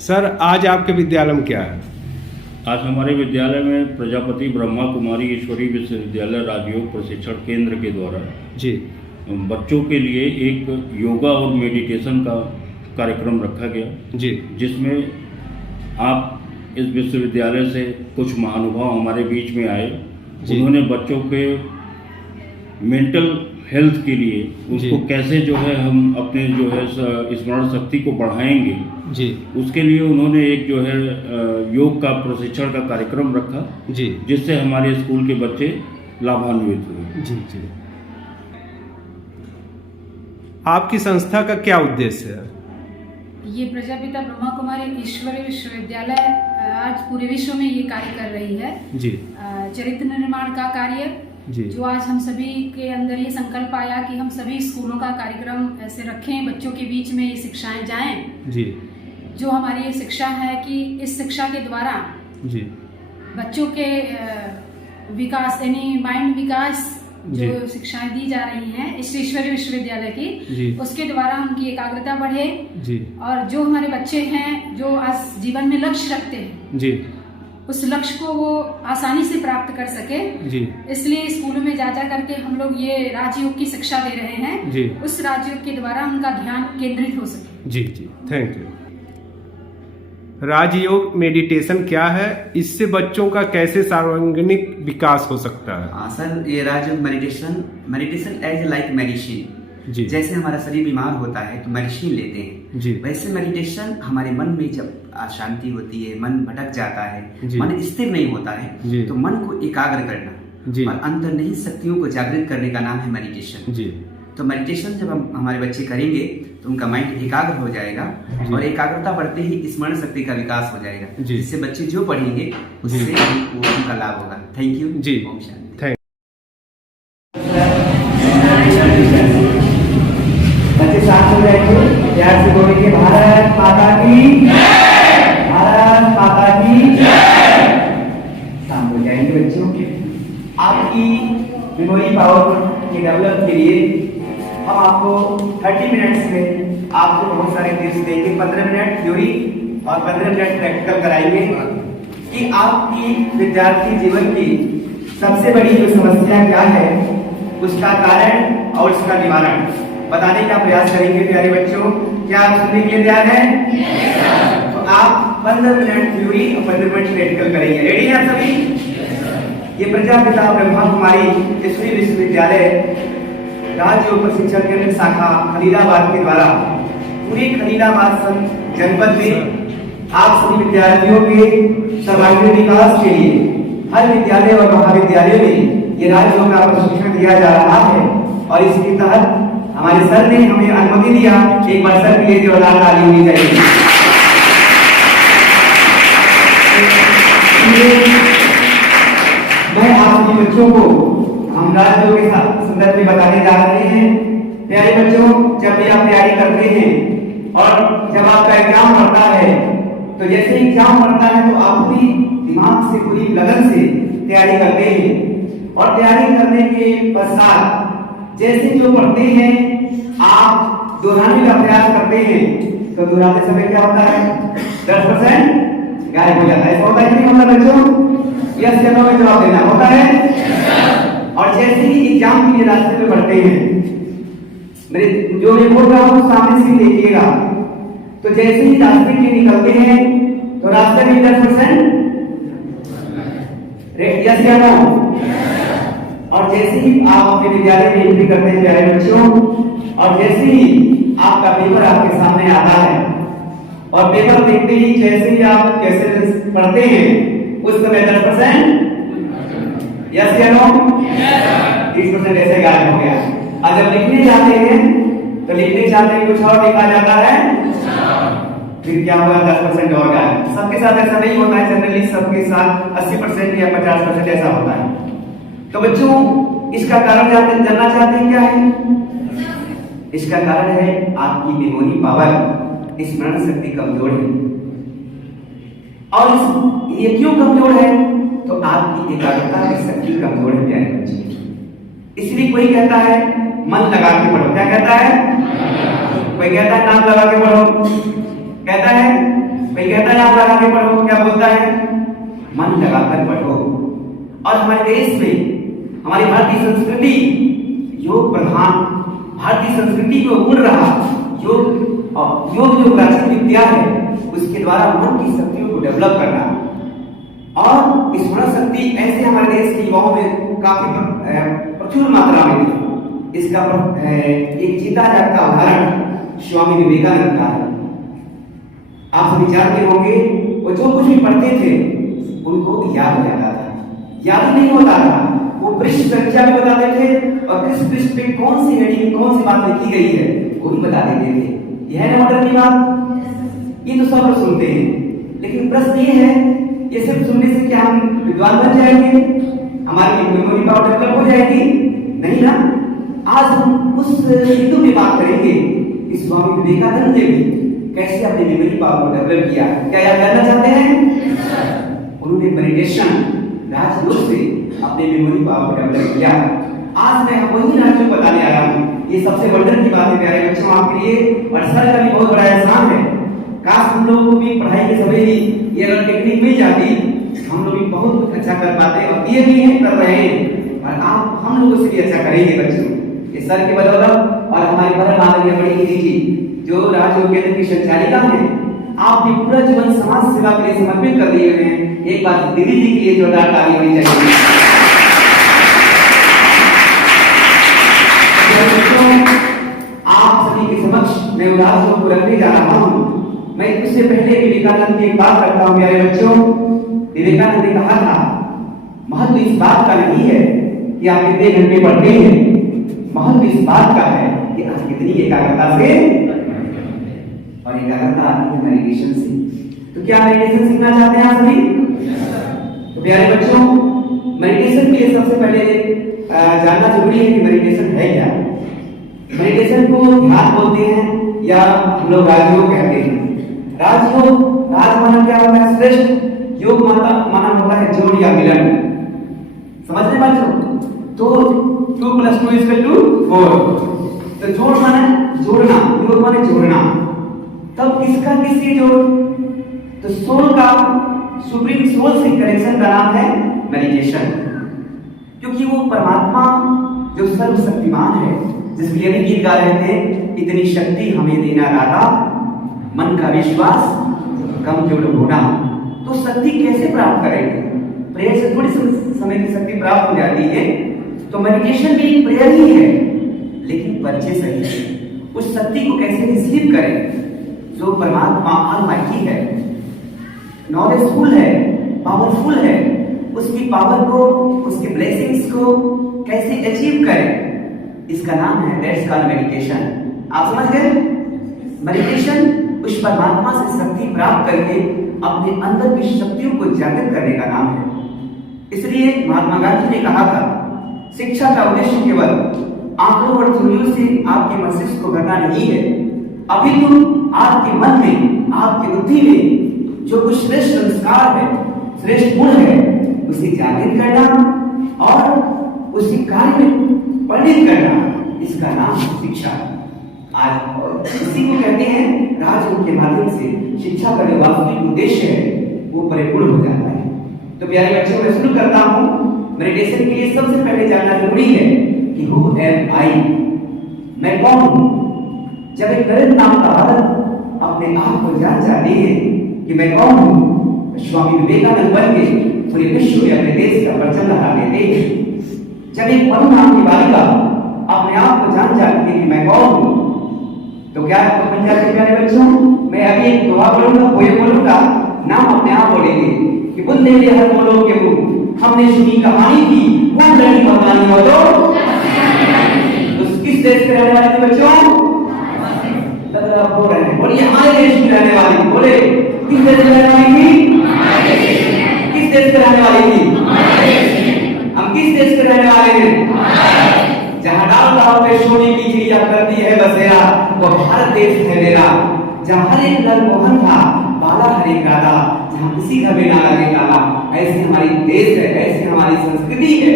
Sir आज आपके विद्यालय में क्या है? आज हमारे विद्यालय में प्रजापति ब्रह्मा कुमारी ईश्वरी विश्वविद्यालय राजयोग प्रशिक्षण केंद्र के द्वारा जी बच्चों के लिए एक योगा और मेडिटेशन का कार्यक्रम रखा गया जी जिसमें आप इस विश्वविद्यालय से कुछ महानुभाव हमारे बीच में आए। उन्होंने बच्चों के मेंटल हेल्थ के लिए उसको कैसे जो है हम अपने जो है स्मरण शक्ति को बढ़ाएंगे जी उसके लिए उन्होंने एक जो है योग का प्रशिक्षण का कार्यक्रम रखा जी जिससे हमारे स्कूल के बच्चे लाभान्वित हुए। जी जी। आपकी संस्था का क्या उद्देश्य है? ये प्रजापिता ब्रह्मा कुमारी ईश्वरी विश्वविद्यालय आज पूरे विश्व में ये कार्य कर रही है जी चरित्र निर्माण का कार्य जी जो आज हम सभी के अंदर ये संकल्प आया कि हम सभी स्कूलों का कार्यक्रम ऐसे रखें, बच्चों के बीच में ये शिक्षाएं जाएं। जी जो हमारी ये शिक्षा है कि इस शिक्षा के द्वारा जी बच्चों के विकास यानी माइंड विकास जो शिक्षाएं दी जा रही हैं इस ईश्वरी विश्वविद्यालय की उसके द्वारा उनकी एकाग्रता बढ़े जी और जो हमारे बच्चे हैं जो आज जीवन में लक्ष्य रखते हैं जी उस लक्ष्य को वो आसानी से प्राप्त कर सके जी इसलिए स्कूलों में जा करके हम लोग ये राजयोग की शिक्षा दे रहे हैं जी उस राजयोग के द्वारा उनका ध्यान केंद्रित हो सके। जी जी थैंक यू। राजयोग मेडिटेशन क्या है? इससे बच्चों का कैसे सर्वांगीण विकास हो सकता है? हाँ सर, ये राजयोग मेडिटेशन एज लाइक मेडिसिन। जी जैसे हमारा शरीर बीमार होता है तो मेडिसिन लेते हैं जी वैसे मेडिटेशन हमारे मन में जब अशांति होती है, मन भटक जाता है, जी मन स्थिर नहीं होता है तो मन को एकाग्र करना जी और अंतर्निहित शक्तियों को जागृत करने का नाम है मेडिटेशन। जी तो मेडिटेशन जब हमारे बच्चे करेंगे तो उनका माइंड एकाग्र हो जाएगा और एकाग्रता बढ़ते ही स्मरण शक्ति का विकास हो जाएगा जिससे बच्चे जो पढ़ेंगे उससे उनका लाभ होगा। थैंक यू जी थैंक बच्चे साथ हो जाएंगे, प्यार से बोलेंगे भारत माता की भारत माता की शांत हो जाएंगे बच्चों। आपकी मेमोरी पावर के डेवलप के लिए हम आपको 30 मिनट्स में आपको बहुत सारे टिप्स देंगे। 15 मिनट थ्योरी और 15 मिनट प्रैक्टिकल कराएंगे कि आपकी विद्यार्थी जीवन की सबसे बड़ी जो समस्या क्या है उसका कारण और उसका निवारण बताने का प्रयास करेंगे। प्यारे बच्चों, क्या आप सुनने के लिए तैयार हैं? तो आप 15 मिनट थ्योरी और 15 मिनट प्रैक्टिकल करेंगे। रेडी हैं आप सभी? ये प्रजापिता ब्रह्मा कुमारी ईश्वरी विश्वविद्यालय राजयोग प्रशिक्षण केंद्र शाखा खलीलाबाद के द्वारा पूरे खलीलाबाद जनपद में आप सभी विद्यार्थियों के सर्वांगीण विकास के लिए हर विद्यालय और महाविद्यालय में ये राजयोग का प्रशिक्षण दिया जा रहा है और इसके तहत हमारे सर ने हमें अनुमति दिया। एक बार सर के लिए जोरदार ताली होनी चाहिए। मैं आप सभी बच्चों को हम राजयोग के संदर्भ में बताने जा रहे हैं। प्यारे बच्चों, जब भी आप तैयारी करते हैं और जब आपका एग्जाम पड़ता है तो जैसे एग्जाम पड़ता है तो आप पूरी दिमाग से पूरी लगन से तैयारी करते हैं और तैयारी करने के पश्चात जैसे जो पढ़ते हैं आप दोहराने का प्रयास करते हैं तो दोहराते समय क्या होता है 10% गायब हो जाता है। होता है नहीं होता बच्चों? यस या नो में जवाब देना होता है। और जैसे ही एग्जाम के लिए रास्ते पे बढ़ते हैं, मेरे जो मैं बोल रहा हूँ सामने से देखिएगा, तो जैसे ही रास्ते के लिए निकलते हैं तो रास्ते में 10% यस या नो। और जैसे ही आप अपने विद्यालय में एंट्री करते हैं प्यारे बच्चों, और जैसे ही आपका पेपर आपके सामने आता है और पेपर देखते ही जैसे ही आप कैसे पढ़ते हैं उस समय 10% यस या नो 30% ऐसे गायब हो गया। और जब लिखने जाते हैं तो लिखने जाते हैं कुछ और लिखा जाता है, फिर क्या होगा 10% और गायब। सबके साथ ऐसा नहीं होता है, जनरली सबके साथ 80% या 50% ऐसा होता है। तो बच्चों, इसका कारण जानना चाहते हैं क्या है? इसका कारण है आपकी मेमोरी पावर, स्मरण शक्ति कमजोर है। और ये क्यों कमजोर है? तो आपकी एकाग्रता की शक्ति कमजोर है प्यारे बच्चे। इसलिए कोई कहता है मन लगा के पढ़ो, क्या कहता है? कोई कहता है नाम लगा के पढ़ो, कहता है कोई कहता है आप लगा के पढ़ो, क्या बोलता है? मन लगाकर पढ़ो। और हमारे देश में हमारी भारतीय संस्कृति योग प्रधान, भारतीय संस्कृति को उड़ रहा योग जो प्राचीन विद्या है उसके द्वारा मन की शक्तियों को डेवलप करना और स्मरण शक्ति ऐसे हमारे देश के युवाओं में काफी प्रचुर मात्रा में थी। इसका एक जीता जागता उदाहरण स्वामी विवेकानंद का है। आप सभी जानते होंगे वो जो कुछ भी पढ़ते थे उनको याद हो जाता था, याद नहीं होता था, वो पृष्ठ संख्या भी बताते थे और किस पृष्ठ पे कौन सी हेडिंग कौन सी बात लिखी गई है वो भी बता देते थे। यह है ना मॉडर्न की बात? ये तो सब लोग सुनते हैं, लेकिन प्रश्न ये है ये सिर्फ सुनने से क्या हम विद्वान बन जाएंगे, हमारी मेमोरी पावर डेवलप हो जाएगी? नहीं ना। आज हम उस बिंदु पे बात करेंगे कि स्वामी विवेकानंद ने भी कैसे अपनी मेमोरी पावर को डेवलप किया। क्या याद करना चाहते हैं? उन्होंने मेडिटेशन राजयोग से अपने मेमोरी पावर को डेवलप किया। आज मैं वही राजयोग बताने आया हूँ। ये सबसे वंडर की बात है प्यारे बच्चों आपके लिए, और सर का भी बहुत बड़ा एहसान है। काश हम लोगों को भी पढ़ाई के समय ही ये अगर टेक्निक मिल जाती, हम लोग भी बहुत कुछ अच्छा कर पाते, और ये भी हैं, कर रहे हैं, और आप हम लोगों से भी अच्छा करेंगे बच्चों। ये सर की बदौलत और हमारी परम आदरणीय बड़ी दीदी जो राजयोग केंद्र की संचालिका है, आप भी पूरा जीवन समाज सेवा के लिए समर्पित कर दिए हुए हैं। एक बार दीदी जी के लिए जोरदार ताली होनी चाहिए। आप सभी के समक्ष मैं उदाहरणों को रखने जा रहा हूँ। मैं उससे पहले विवेकानंद की एक बात करता हूँ प्यारे बच्चों। विवेकानंद ने कहा था महत्व इस बात का नहीं है कि आप कितने घंटे पढ़ते हैं, महत्व इस बात का है कि आप कितनी एकाग्रता से, और एकाग्रता आती है मेडिटेशन से। तो क्या मेडिटेशन सीखना चाहते हैं आप सभी? तो प्यारे बच्चों मेडिटेशन के लिए सबसे पहले जानना जरूरी है कि मेडिटेशन है क्या। मेडिटेशन को ध्यान बोलते हैं या हम लोग राजयोग कहते हैं। राजयोग, राज माना क्या होता है? श्रेष्ठ। योग माना होता है जोड़ या मिलन। समझ रहे बच्चों? तो 2 + 2 = 4। तो जोड़ माना जोड़ना, योग माने जोड़ना। तब किसका किससे जोड़? तो सोल का, सुप्रीम सोल से कनेक्शन का नाम है मेडिटेशन। क्योंकि वो परमात्मा जो सर्वशक्तिमान है, जिसके लिए गीत गा रहे थे, इतनी शक्ति हमें देना दाता, मन का विश्वास कमजोर होना। तो शक्ति कैसे प्राप्त करेंगे? प्रेयर से थोड़ी समय की शक्ति प्राप्त हो जाती है। तो मेडिटेशन भी एक प्रेयर ही है, लेकिन परिचय सही है। उस शक्ति को कैसे रिसीव करें जो परमात्मा ऑलमाइटी है, नॉलेजफुल है, पावरफुल है, उसकी पावर को, उसके ब्लेसिंग्स को कैसे अचीव करें, इसका नाम है दैट्स कॉल्ड मेडिटेशन। आप समझ गए? मेडिटेशन उस परमात्मा से शक्ति प्राप्त करके अपने अंदर की शक्तियों को जागृत करने का नाम है। इसलिए महात्मा गांधी ने कहा था शिक्षा का उद्देश्य केवल आंकड़ों और थ्योरियों से आपके मस्तिष्क को भरना नहीं है, अभी तो आपके मन में, आपकी बुद्धि में जो कुछ श्रेष्ठ संस्कार है, श्रेष्ठ गुण है, उसे जागृत करना और उसी कार्य में परिणित करना, इसका नाम है शिक्षा। आज इसी को कहते हैं राजयोग के माध्यम से शिक्षा का जो वास्तविक उद्देश्य है वो परिपूर्ण हो जाता है। तो प्यारे बच्चों मैं शुरू करता हूँ। मेडिटेशन के लिए सबसे पहले जानना जरूरी है कि हु एम आई, मैं कौन हूँ। जब एक नरेंद्र नाम का बालक अपने आप को जान जाते हैं कि मैं कौन हूँ, स्वामी विवेकानंद बन के पूरे विश्व में अपने देश का परचम लहरा देते हैं। जब एक मनु नाम की बालिका अपने आप को जान जाती है कि मैं कौन हूँ, तो क्या बन जाते हैं प्यारे बच्चों? मैं अभी एक दुआ बोलूंगा, पोएम बोलूंगा, नाम अपने आप बोलेंगे कि बुद्ध ने हर बोलो के मुंह हमने सुनी कहानी की, वो लड़ी भगवानी हो तो किस देश के रहने वाले थे बच्चों? बोल रहे हैं, बोलिए हमारे देश में रहने वाली। बोले किस देश में रहने वाली थी? किस देश में रहने वाली थी? हम किस देश के रहने वाले हैं? जहाँ डाल डाल पे सोने की चिड़िया करती है बसेरा, वो भारत देश है मेरा। जहाँ हर एक नर मोहन था, बाला हर एक राधा, जहाँ किसी घर में ना लगे ताला। ऐसी हमारी देश है, ऐसी हमारी संस्कृति है,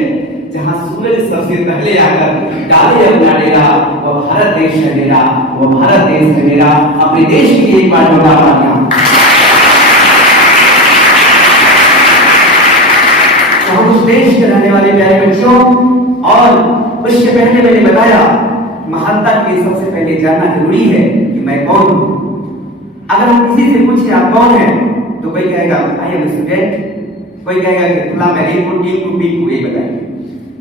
जहाँ सूरज सबसे पहले आकर डाले अपना डेरा। वो भारत देश है मेरा, वो भारत देश है मेरा। अपने देश के लिए एक बार जोरदार तालियां। और उससे पहले मैंने बताया महानता के लिए सबसे पहले जानना जरूरी है कि मैं कौन हूं। अगर हम किसी से पूछे आप कौन हैं, तो कोई कहेगा आई एम स्टूडेंट, कोई कहेगा कि फला मैं टीकू पीकू, ये बताएंगे।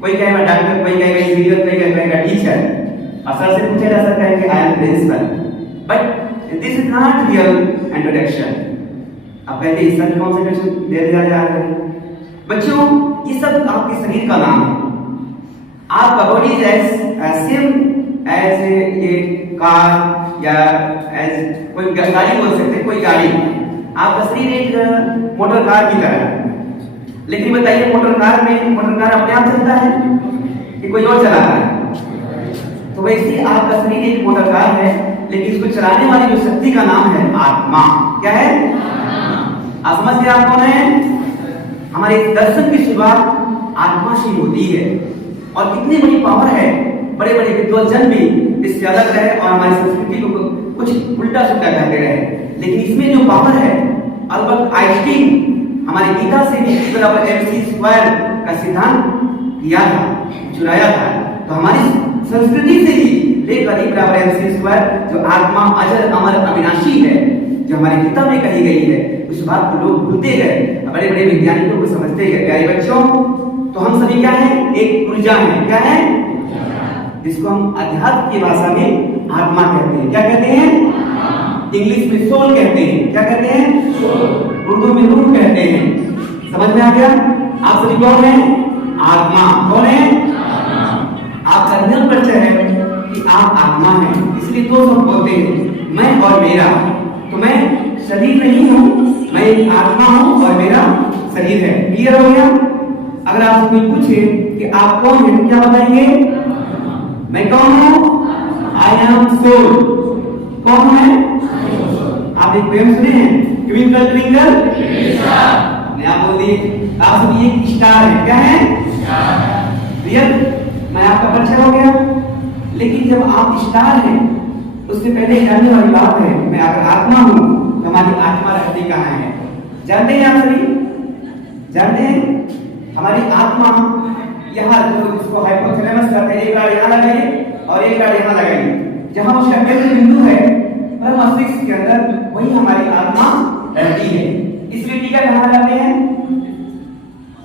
कोई कहेगा डॉक्टर, कोई कहेगा इंजीनियर, कोई कहेगा टीचर, और सर से पूछेगा सर कहेंगे I am principal. But this is not real introduction. अब कहते हैं सर कॉन्सेंट्रेशन दे दिया जा रहा है। बच्चों ये सब आपके शरीर का नाम है। आपका बॉडी इज सेम एज ये कार या एज कोई गाड़ी बोल सकते हैं, कोई गाड़ी। आपका शरीर एक मोटर कार की तरह है। लेकिन बताइए मोटर कार अपने आप चलता है कि कोई और चलाता है? तो वैसे आपका शरीर एक मोटर कार है, लेकिन इसको चलाने वाली जो शक्ति का नाम है आत्मा। क्या है? आप समझ गए आप कौन है? हमारे दर्शन की शुरुआत आत्मा से होती है। और कितनी बड़ी पावर है, बड़े बड़े विद्वान भी इससे अलग रहे और हमारी संस्कृति को कुछ उल्टा सुल्टा कहते रहे, लेकिन इसमें जो पावर है, अल्बर्ट आइंस्टीन हमारे गीता से भी E=mc² का सिद्धांत दिया था, चुराया था। तो हमारी संस्कृति से ही लेकर E=mc² जो आत्मा अजर अमर अविनाशी है, जो हमारी गीता में कही गई है, उस बात को लोग भूलते गए, बड़े बड़े वैज्ञानिकों को समझते गए। प्यारे बच्चों, तो हम सभी क्या हैं? एक ऊर्जा है। क्या है? जिसको हम अध्यात्म की भाषा में आत्मा कहते हैं। क्या कहते हैं? इंग्लिश में सोल कहते हैं। क्या कहते हैं? उर्दू में रूह कहते हैं। समझ में आ गया? आप सभी कौन है? आत्मा। कौन है? आपका रियल परिचय है कि आप आत्मा हैं। इसलिए दो शब्द बोलते हैं, मैं और मेरा। तो मैं शरीर नहीं हूं, मैं एक आत्मा हूं और मेरा शरीर है। क्लियर हो गया? अगर आपसे कोई पूछे कि आप कौन हैं, तो क्या बताएंगे? मैं कौन हूं? I am soul. कौन है? आप एक पोएम सुने हैं, ट्विंकल ट्विंकल मैं आप बोल दिए। आप सभी एक स्टार है। क्या है? रियल मैं आपका परिचय हो गया। लेकिन जब आप स्टार हैं, उससे पहले जानने वाली बात है, मैं अगर आत्मा हूं तो हमारी आत्मा रहती कहाँ है? जानते हैं आप सभी? जानते हैं? हमारी आत्मा यहाँ जो इसको हाइपोथैलेमस कहते हैं, एक बार यहाँ लगाइए और एक बार यहाँ लगाइए। जहाँ उसका केंद्र बिंदु है मस्तिष्क के अंदर, वही हमारी आत्मा रहती है। इसलिए टीका कहाँ लगाते हैं?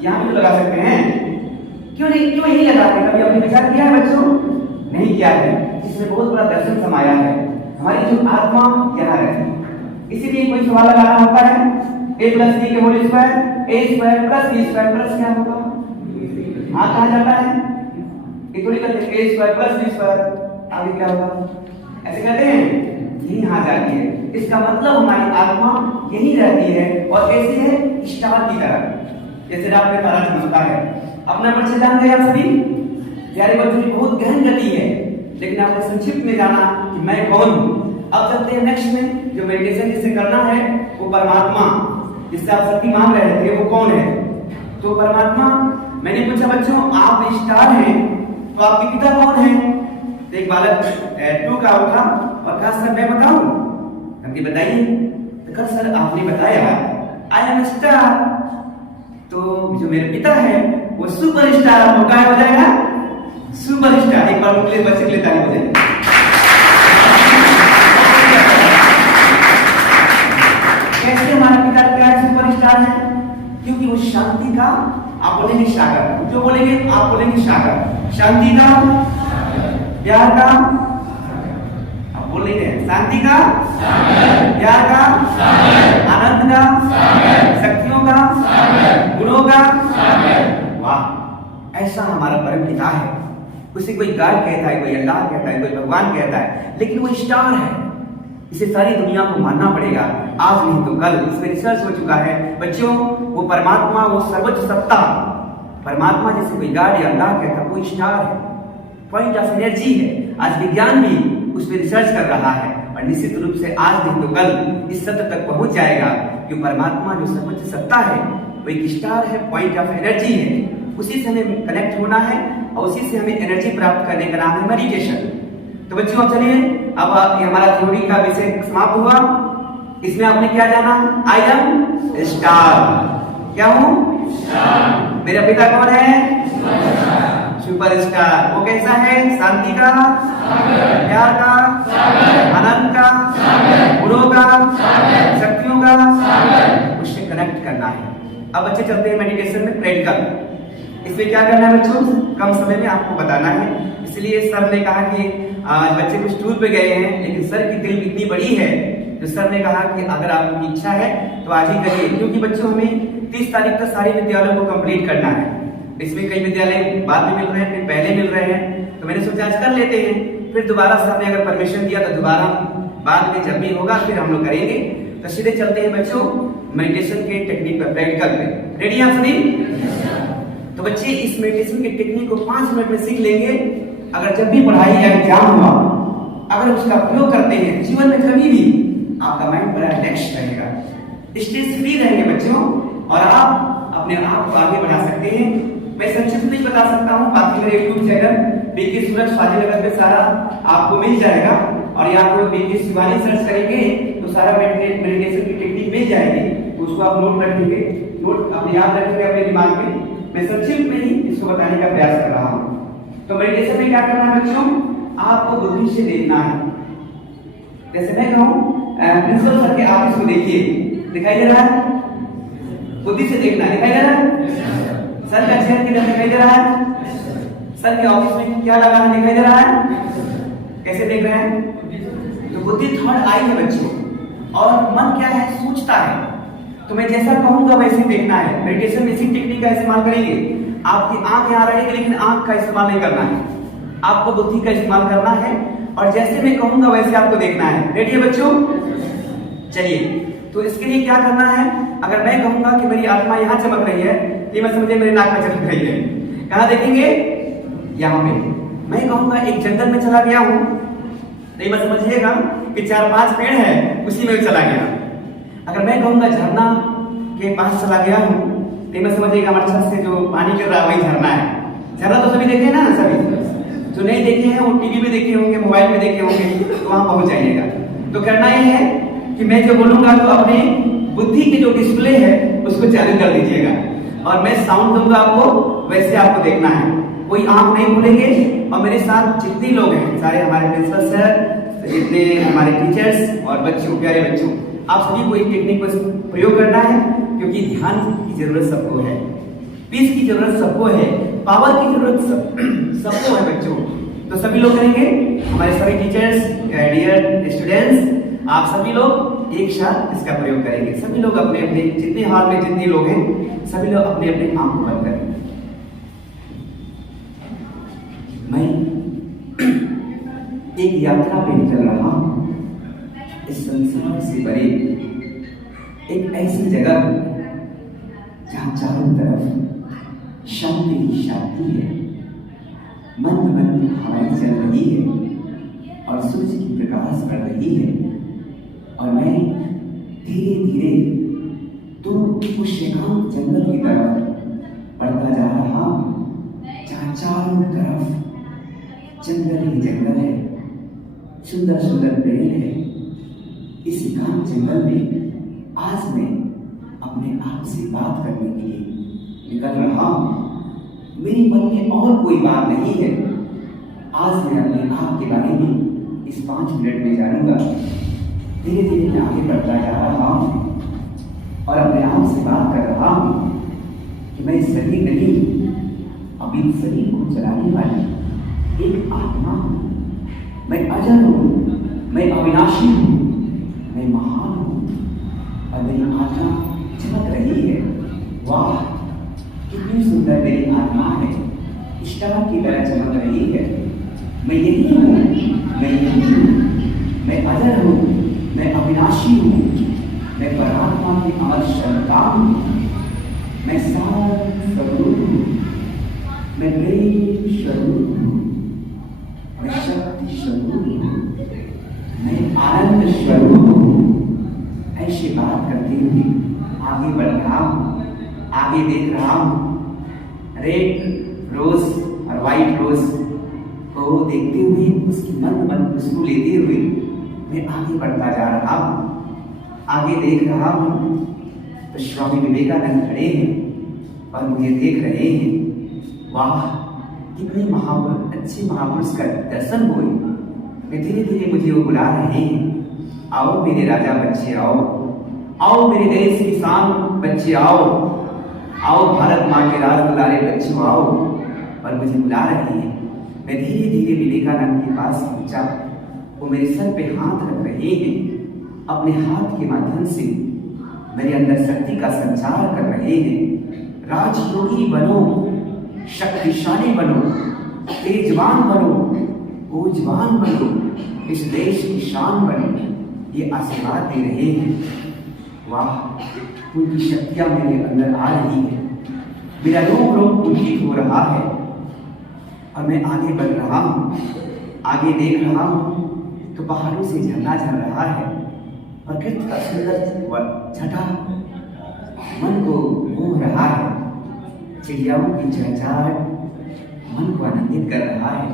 यहाँ भी तो लगा सकते हैं। क्यों नहीं लगाते? कभी आपने विचार किया है बच्चों? नहीं किया है। इसमें बहुत बड़ा दर्शन समाया है। हमारी जो आत्मा यहाँ रहती है। इसीलिए कोई सवाल लगाना होता है, a + b के whole square, a² + b² plus क्या होगा? हाँ, कहा जाता है ये थोड़ी कहते हैं a² + b², आगे क्या होगा? ऐसे कहते हैं, यही यहाँ जाती है। इसका मतलब हमारी आत्मा यही रहती है और कैसी है? स्टार की तरह, जैसे रात में तारा चमकता है। अपना परिचय जान गए आप सभी? प्यारे बच्चों की बहुत गहन गति है, लेकिन आपने संक्षिप्त में जाना कि मैं कौन हूँ। अब चलते हैं नेक्स्ट में। जो मेडिटेशन जिससे करना है वो परमात्मा, जिससे आप शक्ति मांग रहे थे, वो कौन है? तो परमात्मा। मैंने पूछा बच्चों आप स्टार हैं, तो आपके पिता कौन है? तो एक बालक 2 का उठा और कहा सर मैं बताऊं? हमने बताइए। तो कहा सर आपने बताया आई एम स्टार, तो जो मेरे पिता है वो सुपर स्टार। आपको क्या हो जाएगा? Super star. एक बार उनके बच्चे के लिए ताली बजाइए। कैसे हमारा पिता क्या है? सुपर स्टार है क्योंकि वो शांति का, आप बोलेंगे सागर, जो बोलेंगे आप बोलेंगे सागर, शांति का, प्यार का, आप बोलेंगे शांति का, प्यार का, आनंद का, शक्तियों का, गुणों का। वाह, ऐसा हमारा परम पिता है। उसे कोई गॉड कहता है, कोई अल्लाह कहता है, कोई भगवान कहता है, लेकिन वो स्टार है। इसे सारी दुनिया को मानना पड़ेगा, आज नहीं तो कल। इसमें रिसर्च हो चुका है बच्चों। वो परमात्मा, वो सर्वोच्च सत्ता, परमात्मा जिसे कोई गॉड या अल्लाह कहता है, वो स्टार है, पॉइंट ऑफ एनर्जी है। आज विज्ञान भी उस पर रिसर्च कर रहा है और निश्चित रूप से आज नहीं तो कल इस सत्य तक पहुंच जाएगा कि परमात्मा जो सर्वोच्च सत्ता है वो एक स्टार है, पॉइंट ऑफ एनर्जी है। उसी से हमें कनेक्ट होना है और उसी से हमें एनर्जी प्राप्त करने का नाम है मेडिटेशन। तो बच्चों अब चलिए, अब हमारा थ्योरी का विषय समाप्त हुआ। इसमें आपने क्या जाना? I am star. क्या हूं? मेरा पिता कौन है? सुपरस्टार। वो कैसा है? शांति का, प्यार का, आनंद का, गुणों का, शक्तियों का, उससे कनेक्ट करना है। अब बच्चे चलते हैं मेडिटेशन में प्रैक्टिकल। इसमें क्या करना है बच्चों? कम समय में आपको बताना है। इसलिए सर ने कहा कि आज बच्चे कुछ टूर पे गए हैं, लेकिन सर की दिल इतनी बड़ी है तो सर ने कहा कि अगर आपकी इच्छा है तो आज ही करिए, क्योंकि बच्चों हमें 30 तारीख तक सारे विद्यालयों को कंप्लीट करना है। इसमें कई विद्यालय बाद में मिल रहे हैं, फिर पहले मिल रहे हैं, तो मैंने सोचा आज कर लेते हैं। फिर दोबारा सर ने अगर परमिशन दिया तो दोबारा बाद में जब भी होगा फिर हम लोग करेंगे। तो सीधे चलते हैं बच्चों मेडिटेशन के टेक्निक पर, प्रैक्टिकल पे। रेडी आप सभी? तो बच्चे इस मेडिटेशन के टेक्निक को 5 मिनट में सीख लेंगे। अगर जब भी पढ़ाई या एग्जाम हुआ, अगर उसका प्रयोग करते हैं जीवन में कभी भी, आपका माइंड बड़ा रिलैक्स रहेगा, स्ट्रेस फ्री रहेंगे बच्चों, और आप अपने आप को आगे बढ़ा सकते हैं। मैं संक्षिप्त नहीं बता सकता हूँ, बाकी मेरे यूट्यूब चैनल बीके सूरज फाजिलनगर पे सारा आपको मिल जाएगा, और यहाँ पर बीके शिवानी सर्च करेंगे तो सारा मेडिटेशन की टेक्निक मिल जाएगी। तो उसको आप नोट रखेंगे, नोट अपने याद रखेंगे अपने दिमाग में। मैं संक्षिप्त में ही इसको बताने का प्रयास कर रहा हूँ। तो मेडिटेशन में क्या करना है बच्चों? आपको बुद्धि से देखना है। जैसे मैं कहूँ प्रिंसिपल सर के ऑफिस को देखिए, दिखाई दे रहा है? बुद्धि से देखना, दिखाई दे रहा है? सर का चेहरा किधर दिखाई दे रहा है? सर के ऑफिस में क्या लगा है दिखाई दे रहा है? कैसे देख रहे हैं? तो बुद्धि थर्ड आई है बच्चों, और मन क्या है? सोचता है। तो मैं जैसा कहूंगा वैसे देखना है। मेडिटेशन में इसी टेक्निक का इस्तेमाल करेंगे। आपकी आंख यहाँ रहेगी, लेकिन आंख का इस्तेमाल नहीं करना है, आपको बुद्धि का इस्तेमाल करना है, और जैसे मैं कहूंगा वैसे आपको देखना है। रेडी है बच्चों? चलिए, तो इसके लिए क्या करना है? अगर मैं कहूंगा कि मेरी आत्मा यहाँ चमक रही है, ये मैं समझे मेरे नाक में चमक रही है। कहाँ देखेंगे? यहाँ पे। मैं कहूंगा एक जंगल में चला गया हूँ, नहीं मैं समझिएगा कि 4-5 पेड़ है, उसी में चला गया। अगर मैं कहूंगा झरना के पास चला गया हूँ, तो मैं समझिएगा हमारे छत से जो पानी गिर रहा है वही झरना है। झरना तो सभी देखे ना? सभी जो नहीं देखे हैं वो टीवी में देखे होंगे, मोबाइल में देखे होंगे, तो वहां पहुंच जाइएगा। तो करना ये है कि मैं जो बोलूंगा तो अपने बुद्धि के जो डिस्प्ले है उसको चालू कर दीजिएगा, और मैं साउंड दूंगा आपको, वैसे आपको देखना है। कोई आंख नहीं खोलेंगे, और मेरे साथ जितने लोग हैं, सारे हमारे प्रिंसिपल सर, जितने हमारे टीचर्स और बच्चों, प्यारे बच्चों, आप सभी को एक टेक्निक को प्रयोग करना है, क्योंकि ध्यान की जरूरत सबको है, पीस की जरूरत सबको है, पावर की जरूरत सबको है बच्चों। तो सभी लोग करेंगे, हमारे सभी टीचर्स, डियर स्टूडेंट्स, आप सभी लोग एक साथ इसका प्रयोग करेंगे। सभी लोग अपने अपने, जितने हाल में जितने लोग हैं, सभी लोग अपने अपने आंख को बंद करें। मैं एक यात्रा पे निकल रहा हूं, इस संसार से परे एक ऐसी जगह जहां चारों तरफ शांति ही शांति है, मंद मंद हवाएं चल रही है, और सूरज की प्रकाश पड़ रही है, और मैं धीरे धीरे तो उस एकांत जंगल की तरफ बढ़ता जा रहा हूं, जहां चारों तरफ जंगल ही जंगल है, सुंदर सुंदर पेड़ है। इस एकांत जंगल में आज मैं अपने आप से बात करने के लिए निकल रहा हूं। मेरे मन में और कोई बात नहीं है। आज मैं अपने आप के बारे में इस 5 मिनट में जानूंगा। धीरे धीरे मैं आगे बढ़ता जा रहा हूं, और अपने आप से बात कर रहा हूं कि मैं शरीर नहीं, अभी शरीर को चलाने वाली एक आत्मा हूं। मैं अजर हूं, मैं अविनाशी हूं, मैं महान हूं, और मेरी आत्मा चमक रही है। वाह, कितनी सुंदर मेरी आत्मा है, स्टार की तरह चमक रही है। मैं यही हूँ, मैं यही हूँ, मैं अजर हूँ, मैं अविनाशी हूँ, मैं परमात्मा की अमर संतान हूँ, मैं शांत स्वरूप हूँ, मैं प्रेम स्वरूप हूँ, मैं शक्ति स्वरूप हूँ, मैं आनंद स्वरूप हूँ। ऐसी बात करते हुए आगे बढ़ रहा हूँ, आगे देख रहा हूँ। रेड रोज और वाइट रोज को देखते हुए, उसकी मंद मंद खुशबू लेते हुए मैं आगे बढ़ता जा रहा हूँ। आगे देख रहा हूँ तो स्वामी विवेकानंद खड़े हैं और मुझे देख रहे हैं। वाह, इतने अच्छे महापुरुष का दर्शन हुए। मैं धीरे धीरे मुझे वो बुला रहे हैं, आओ मेरे राजा बच्चे आओ, आओ मेरे देश की शान बच्चे आओ, आओ भारत माँ के राज दुलारे बच्चों आओ। और मुझे बुला रहे हैं। मैं धीरे धीरे विवेकानंद के पास पहुंचा। वो मेरे सर पे हाथ रख रहे हैं, अपने हाथ के माध्यम से मेरे अंदर शक्ति का संचार कर रहे हैं। राजयोगी बनो, शक्तिशाली बनो, तेजवान बनो, ऊर्जवान बनो, इस देश की शान बनो, ये आशीर्वाद दे रहे हैं। वाह, उनकी शक्तियां मेरे अंदर आ रही है, मेरा रोग रोग पुलकित हो रहा है और मैं आगे बढ़ रहा हूँ। आगे देख रहा हूँ तो पहाड़ों से झरना झर रहा है, प्रकृति का सुंदर छटा मन को मोह रहा है, चिड़ियाओं की चहचहाहट मन को आनंदित कर रहा है।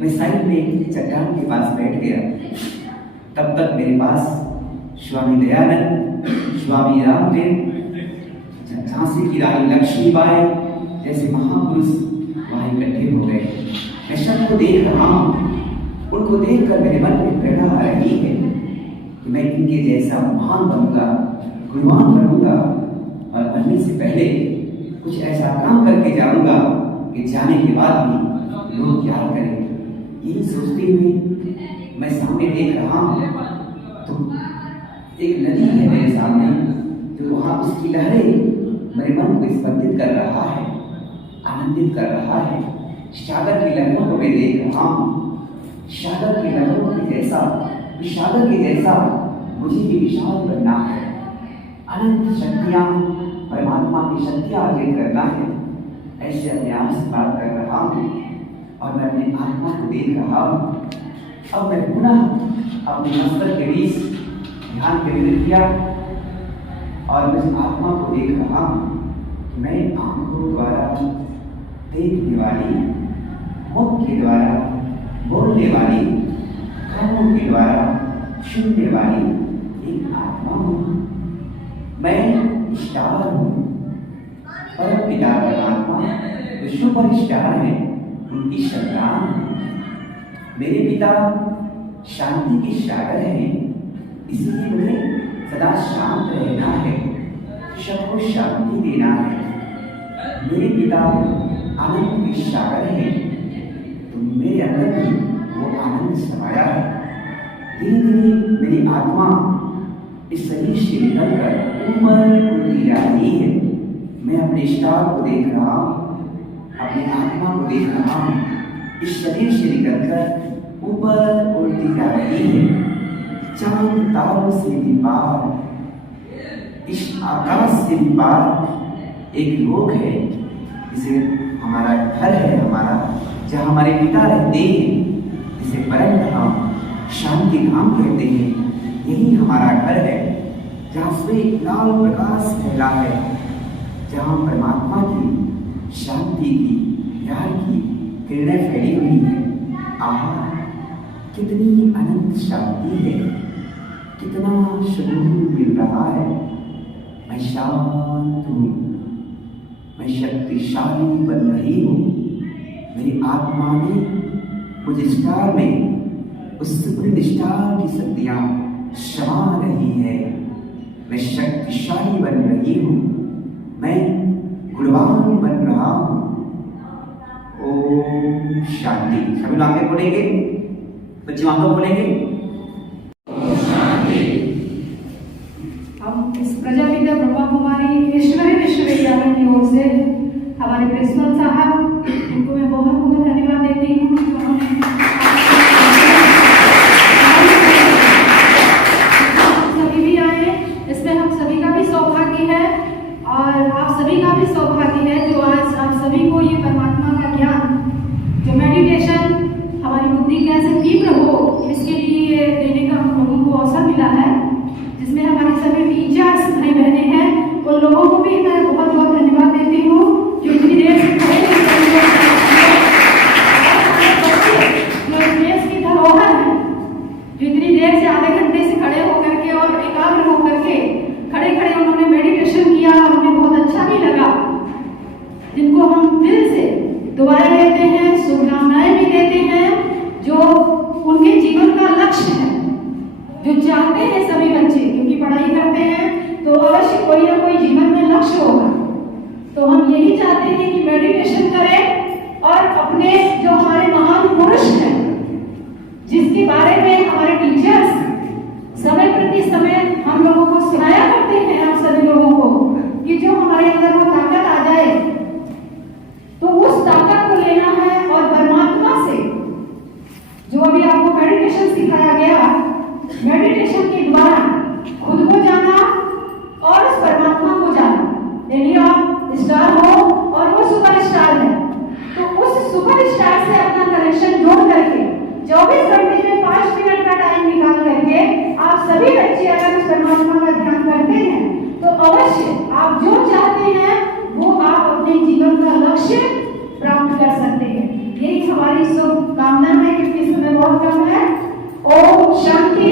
मैं साइड में एक चट्टान के पास बैठ गया। तब तक मेरे पास स्वामी दयानंद, स्वामी रामदेव, झांसी की रानी लक्ष्मीबाई जैसे महापुरुष वहाँ इकट्ठे हो गए। मैं सबको देख रहा हूँ। उनको देखकर मेरे मन में प्रेरणा आ रही है कि मैं इनके जैसा महान बनूंगा, गुणवान बनूंगा और बनने से पहले कुछ ऐसा काम करके जाऊंगा कि जाने के बाद भी लोग याद करें। यही सोचते हुए मैं सामने देख रहा हूँ तो एक नदी है मेरे सामने, जो वहाँ उसकी लहरें मेरे मन को स्पंदित कर रहा है, आनंदित कर रहा है। सागर की लहरों को मैं देख रहा हूँ। सागर की लहरों के जैसा, सागर के जैसा मुझे भी विशाल बनना है। अनंत शक्तियाँ, परमात्मा की शक्तियाँ अर्जित करना है। ऐसे अपने आप से बात कर रहा हूँ और मैं अपनी आत्मा को देख रहा हूँ। अब मैं पुनः अपने मस्तक के बीच ध्यान केंद्रित किया और मैं आत्मा को देख रहा हूँ। मैं आंखों द्वारा देखने वाली, मुख के द्वारा बोलने वाली, कानों के द्वारा सुनने वाली एक आत्मा हूँ। मैं स्टार हूँ। परम पिता परमात्मा जो सुपर स्टार है, उनकी संतान हूँ। मेरे पिता शांति के सागर हैं, इसलिए मुझे सदा शांत रहना है, सबको शांति देना है। मेरे पिता आनंद के सागर हैं, तो मेरे अंदर भी वो आनंद समाया है। धीरे धीरे मेरी आत्मा इस शरीर से निकलकर ऊपर उड़ती जा रही है। मैं अपने स्टार को देख रहा हूँ, अपनी आत्मा को देख रहा हूँ। इस शरीर से निकलकर ऊपर उड़ती जा रही है। चांद तारों से भी पार, इस आकाश से भी पार एक लोक है, जिसे हमारा घर है, हमारा जहाँ हमारे पिता रहते हैं, जिसे परम धाम, शांति धाम कहते हैं। यही हमारा घर है, जहाँ से लाल प्रकाश फैला है, जहाँ परमात्मा की शांति की, प्यार की किरणें फैली हुई है। आहा, कितनी अनंत शांति है, कितना सुकून मिल रहा है। मैं शांत हूँ, मैं शक्तिशाली बन रही हूँ। मेरी आत्मा में, मुझ स्टार में उस सुप्रीम स्टार की शक्तियाँ समा रही है। मैं शक्तिशाली बन रही हूँ, मैं गुणवान बन रहा हूँ। ओम शांति। सभी लोग आगे बोलेंगे, बच्चे वहां पर बोलेंगे। हम इस प्रजापिता ब्रह्मा कुमारी ईश्वरी विश्वविद्यालय की ओर से हमारे प्रिंसिपल साहब, उनको मैं बहुत बहुत धन्यवाद देती हूँ जो हमें सभी भी आए। इसमें हम सभी का भी सौभाग्य है और आप सभी का भी सौभाग्य है जो आज आप सभी को ये परमात्मा का ज्ञान, जो मेडिटेशन हमारी बुद्धि कैसे तीव्र हो, इसके लिए देने का हम लोगों को अवसर मिला है, जिसमें हमारे सभी टीचर्स भाई बहने हैं, उन लोगों को भी मैं बहुत बहुत धन्यवाद देती हूँ जो इतनी देर से कोई ना कोई जीवन में लक्ष्य होगा। तो हम यही चाहते हैं कि मेडिटेशन करें और अपने जो हमारे महान पुरुष हैं, जिसके बारे में हमारे टीचर्स समय प्रति समय हम लोगों को सुनाया करते हैं, आप सभी लोगों को, कि जो हमारे अंदर वो ताकत आ जाए, तो उस ताकत को लेना है और परमात्मा से, जो अभी आपको मेडिटेशन सिखाया गया, मेडिटेशन के द्वारा खुद को जाना और उस परमात्मा को जाना। यदि आप स्टार हो और वो सुपर स्टार है, तो उस सुपर स्टार से अपना कनेक्शन जोड़ करके 24 घंटे में 5 मिनट का टाइम निकाल करके आप सभी बच्चे अगर उस परमात्मा का ध्यान करते हैं, तो अवश्य आप जो चाहते हैं वो आप अपने जीवन का लक्ष्य प्राप्त कर सकते हैं। यही हमारी शुभकामना है, क्योंकि समय बहुत कम है। ओम शांति,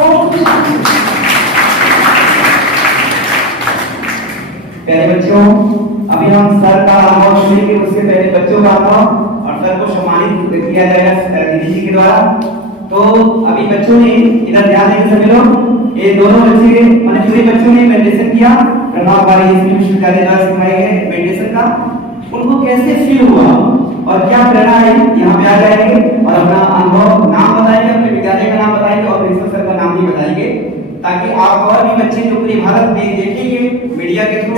ओम शांति। प्यारे बच्चों, अभी हम सर का अनुभव सुनेंगे, उससे पहले बच्चों का अनुभव, और सर को सम्मानित किया जाएगा दीदी जी के द्वारा। तो अभी बच्चों ने इधर ध्यान देंगे सभी लोग। ये दोनों बच्चे मैंने पूरे बच्चों ने मेडिटेशन किया, हमारे विश्वविद्यालय द्वारा सिखाए गए मेडिटेशन का। उनको कैसे फील हुआ और क्या प्रेरणा है, यहाँ पे आ जाएंगे और अपना अनुभव, नाम बताएंगे, अपने विद्यालय का नाम बताएंगे और प्रिंसिपल सर का नाम भी बताएंगे, ताकि आप और भी बच्चे जो पूरे भारत में देखेंगे मीडिया के थ्रू,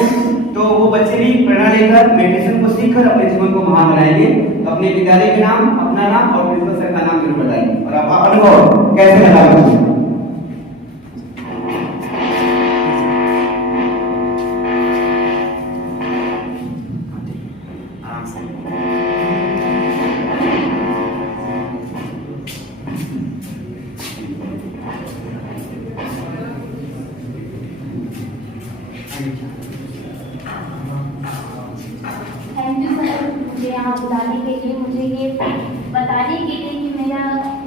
तो वो बच्चे भी प्रेरणा लेकर मेडिटेशन को सीखकर अपने जीवन को महान बनाएंगे। तो अपने विद्यालय के नाम, अपना नाम और प्रिंसिपल सर का नाम जरूर बताएंगे और आप अनुभव कैसे लगा। थैंक यू सर, मुझे यहाँ बुलाने के लिए, मुझे ये बताने के लिए कि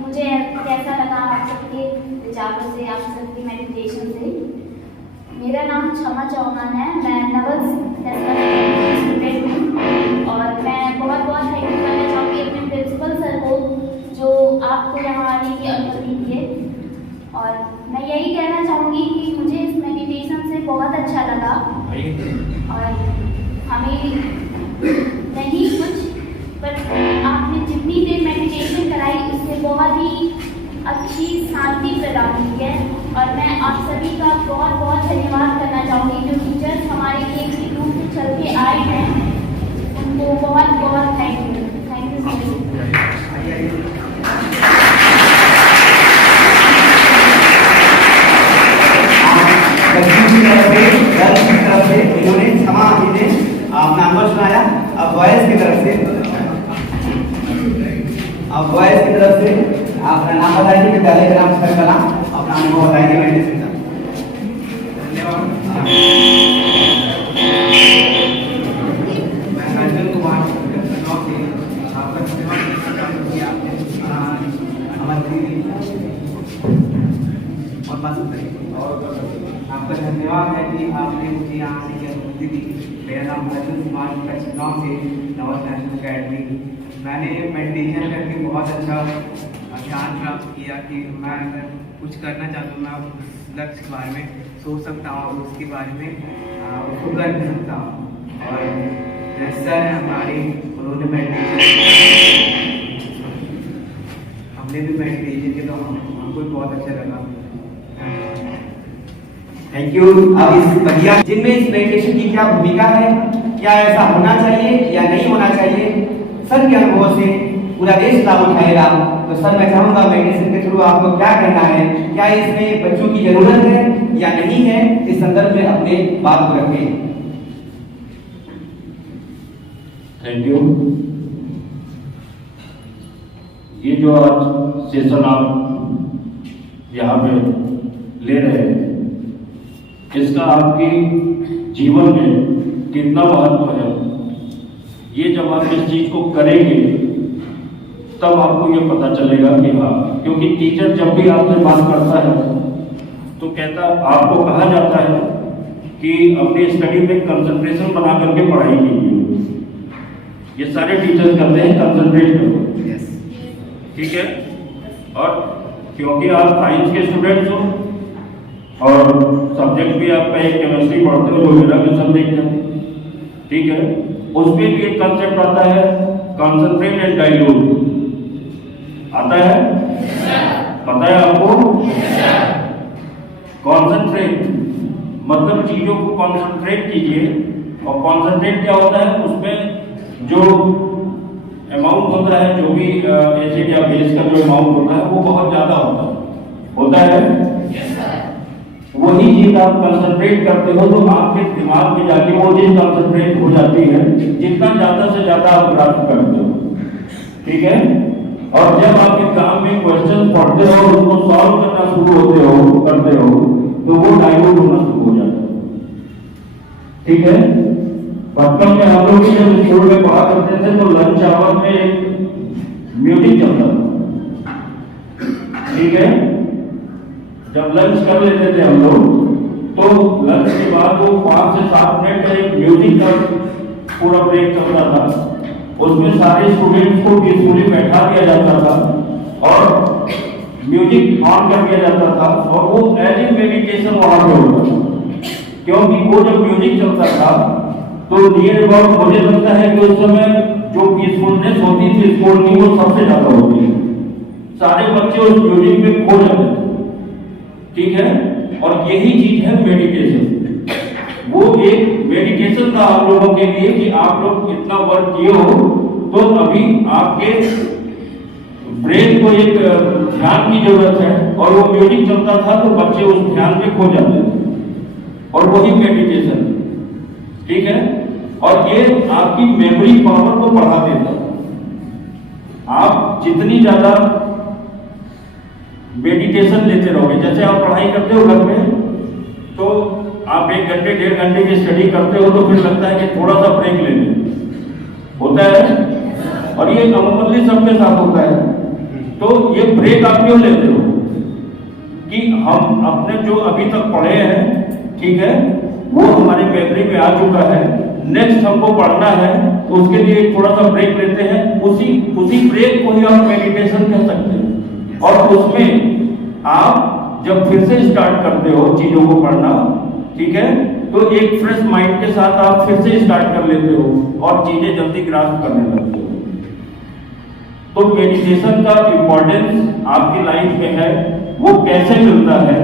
मुझे कैसा लगा आप सबके विचारों से, आप सबकी मेडिटेशन से। मेरा नाम क्षमा चौहान है, मैं नवल स्टूडेंट हूँ और मैं बहुत बहुत थैंक यू करना चाहूँगी अपने प्रिंसिपल सर को, जो आपको यहाँ आने की अनुमति दिए। और मैं यही कहना चाहूँगी कि मुझे इस मेडिटेशन से बहुत अच्छा लगा और हमें नहीं कुछ, पर आपने जितनी देर मेडिटेशन कराई उससे बहुत ही अच्छी शांति प्रदान की है। और मैं आप सभी का बहुत बहुत धन्यवाद करना चाहूँगी, जो टीचर्स हमारे लिए इसी रूप से चल के आए हैं, उनको बहुत बहुत थैंक यू सो इन्होंने क्षमा अपना अनुभव सुनाया। अब बॉयज की तरफ से अपना नाम बताएंगे, विद्यालय का नाम, सर का नाम, अपना अनुभव बताएंगे मेडिटेशन का। मैं रंजन कुमार आपका धन्यवाद करना चाहूँगा कि आपने हमारी और बात करें, और आपका धन्यवाद है कि आपने मुझे यहाँ आने की अनुमति दी। मेरा नाम रंजन कुमार, चिन्नौर से नवल नेशनल अकेडमी। मैंने मेडिटेशन करके बहुत अच्छा ज्ञान प्राप्त किया कि मैं अगर कुछ करना चाहता हूँ, मैं उस लक्ष्य के बारे में सोच सकता हूँ और उसके बारे में उसको कर सकता हूँ। और सर है हमारे, उन्होंने मेडिटेशन, हमने भी मेडिटेशन किया तो हमको भी बहुत अच्छा लगा। Thank you. अब इस बढ़िया जिनमें इस मेडिटेशन की क्या भूमिका है, क्या ऐसा होना चाहिए या नहीं होना चाहिए, सर के अनुभव से पूरा देश लाभ उठाएगा। तो सर मैं चाहूंगा मेडिटेशन के थ्रू आपको क्या कहना है, क्या इसमें बच्चों की जरूरत है या नहीं है, इस संदर्भ में अपने बात को रखें। Thank you. ये जो आज सेशन आप यहाँ पे ले रहे हैं, इसका आपके जीवन में कितना महत्व है, ये जब आप इस चीज को करेंगे तब आपको ये पता चलेगा कि हाँ, क्योंकि टीचर जब भी आपसे बात करता है तो कहता, आपको कहा जाता है कि अपनी स्टडी में कंसंट्रेशन बना करके पढ़ाई कीजिए। ये सारे टीचर्स कहते हैं कंसंट्रेट करो, ठीक है। और क्योंकि आप साइंस के स्टूडेंट्स हो और सब्जेक्ट भी आपका एक केमिस्ट्री पढ़ते हो जो मेरा भी सब्जेक्ट है, ठीक है। उसमें भी एक कंसेप्ट आता है कॉन्सेंट्रेट एंड डाइल्यूट, आता है, पता है आपको? कॉन्सेंट्रेट मतलब चीजों को कॉन्सेंट्रेट कीजिए, और कॉन्सेंट्रेट क्या होता है, उसमें जो अमाउंट होता है, जो भी एसिड या बेस का जो अमाउंट होता है वो बहुत ज्यादा होता है। वही चीज आप कंसंट्रेट करते हो तो आपके दिमाग में जाके वो चीज कंसंट्रेट हो जाती है, जितना ज्यादा से ज्यादा आप ग्रास्प करते हो, ठीक है। और जब आप एग्जाम में क्वेश्चन पढ़ते हो और उसको सॉल्व करना शुरू करते हो तो वो डाइल्यूट होना शुरू हो जाता है, ठीक है। बचपन में हम लोग जब स्कूल में पढ़ा करते थे तो लंच आवर में एक म्यूजिक चलता था, ठीक है। जब लंच कर लेते थे हम लोग तो लंच के बाद वो 5 से 7 मिनट का एक म्यूजिक का पूरा ब्रेक चलता था। उसमें सारे स्टूडेंट्स को पीसफुली बैठा दिया जाता था और म्यूजिक ऑन कर दिया जाता था, और वो एज इन मेडिटेशन वहां पे होता था, क्योंकि वो जब म्यूजिक चलता था तो नियर अबाउट मुझे लगता है कि उस समय जो पीसफुलनेस होती थी स्कूल की वो सबसे ज्यादा होती है। सारे बच्चे उस म्यूजिक में खो जाते थे, ठीक है। और यही चीज है मेडिटेशन, वो एक मेडिटेशन था आप लोगों के लिए कि आप लोग इतना वर्क किए हो तो अभी आपके ब्रेन को एक ध्यान की जरूरत है, और वो म्यूजिक चलता था तो बच्चे उस ध्यान में खो जाते थे, और वही मेडिटेशन, ठीक है। और ये आपकी मेमोरी पावर को बढ़ा देता है। आप जितनी ज्यादा मेडिटेशन लेते रहोगे, जैसे आप पढ़ाई करते हो घर में तो आप 1 घंटे 1.5 घंटे की स्टडी करते हो तो फिर लगता है कि थोड़ा सा ब्रेक ले लें, होता है। और ये अमूमन सबके साथ होता है। तो ये ब्रेक आप क्यों लेते हो कि हम अपने जो अभी तक पढ़े हैं, ठीक है, वो हमारे मेमोरी में आ चुका है, नेक्स्ट हमको पढ़ना है तो उसके लिए थोड़ा सा ब्रेक लेते हैं। उसी ब्रेक को ही आप मेडिटेशन कह सकते हैं। और उसमें आप जब फिर से स्टार्ट करते हो चीजों को पढ़ना, ठीक है, तो एक फ्रेश माइंड के साथ आप फिर से स्टार्ट कर लेते हो और चीजें जल्दी ग्रास्प करने लगते हो। तो मेडिटेशन का इंपॉर्टेंस आपकी लाइफ में है, वो कैसे मिलता है,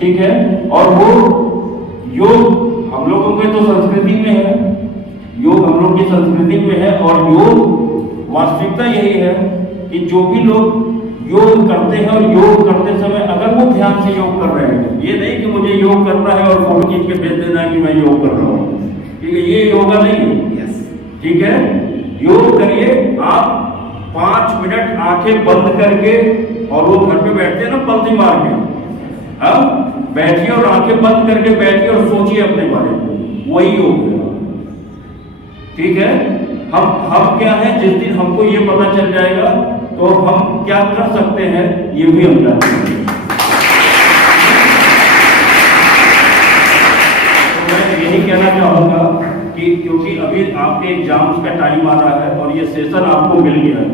ठीक है। और वो योग हम लोगों के तो संस्कृति में है, योग हम लोग की संस्कृति में है, और योग वास्तविकता यही है कि जो भी लोग योग करते हैं और योग करते समय अगर वो ध्यान से योग कर रहे हैं, ये नहीं कि मुझे योग करना है और फोटो खींच के भेज देना है कि मैं योग कर रहा हूँ, ठीक है, ये योगा नहीं है, ठीक है। योग करिए आप 5 मिनट आंखें बंद करके, और वो घर पे बैठते हैं ना पलथी मार के, अब बैठिए और आंखें बंद करके बैठिए और सोचिए अपने बारे में, वही योग है, ठीक है। हम क्या है, जिस दिन हमको ये पता चल जाएगा तो हम क्या कर सकते हैं ये भी हम जानते हैं। तो मैं यही कहना चाहूंगा कि क्योंकि अभी आपके एग्जाम्स का टाइम आ रहा है और ये सेशन आपको मिल गया है,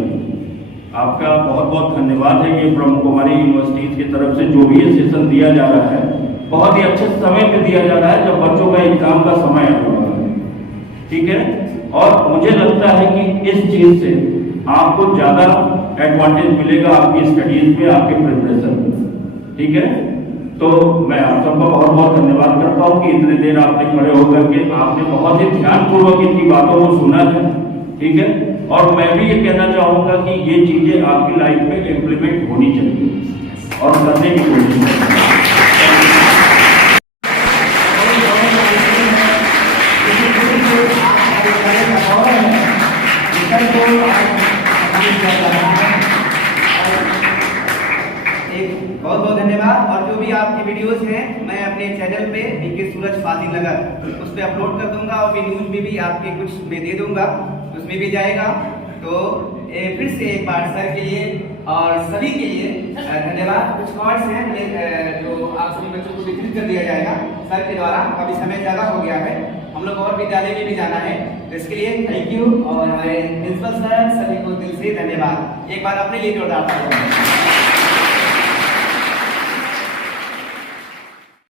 आपका बहुत बहुत धन्यवाद है कि ब्रह्म कुमारी यूनिवर्सिटी की तरफ से जो भी ये सेशन दिया जा रहा है, बहुत ही अच्छे समय पे दिया जा रहा है जब बच्चों का एग्जाम का समय आ रहा है, ठीक है। और मुझे लगता है कि इस चीज से आपको ज्यादा एडवांटेज मिलेगा आपकी स्टडीज में, आपके प्रिपरेशन में, ठीक है। तो मैं आप सबका बहुत बहुत धन्यवाद करता हूँ कि इतनी देर आपने खड़े होकर के आपने बहुत ही ध्यानपूर्वक इनकी बातों को सुना है, ठीक है। और मैं भी ये कहना चाहूंगा कि ये चीजें आपकी लाइफ में इम्प्लीमेंट होनी चाहिए और करने की कोशिश करें। बहुत बहुत धन्यवाद। और जो भी आपकी वीडियोस हैं मैं अपने चैनल पे बीके सूरज फाजिल नगर उस पर अपलोड कर दूंगा, और न्यूज में भी आपके कुछ में दे दूंगा, उसमें भी जाएगा। तो फिर से एक बार सर के लिए और सभी के लिए धन्यवाद। कुछ कार्ड्स हैं जो आप सभी बच्चों को वितरित कर दिया जाएगा सर के द्वारा। अभी समय ज्यादा हो गया है, हम लोग और विद्यालय में भी जाना है, तो इसके लिए थैंक यू। और हमारे प्रिंसिपल सर सभी को दिल से धन्यवाद। एक बार अपने लिए जोरदार तालियां।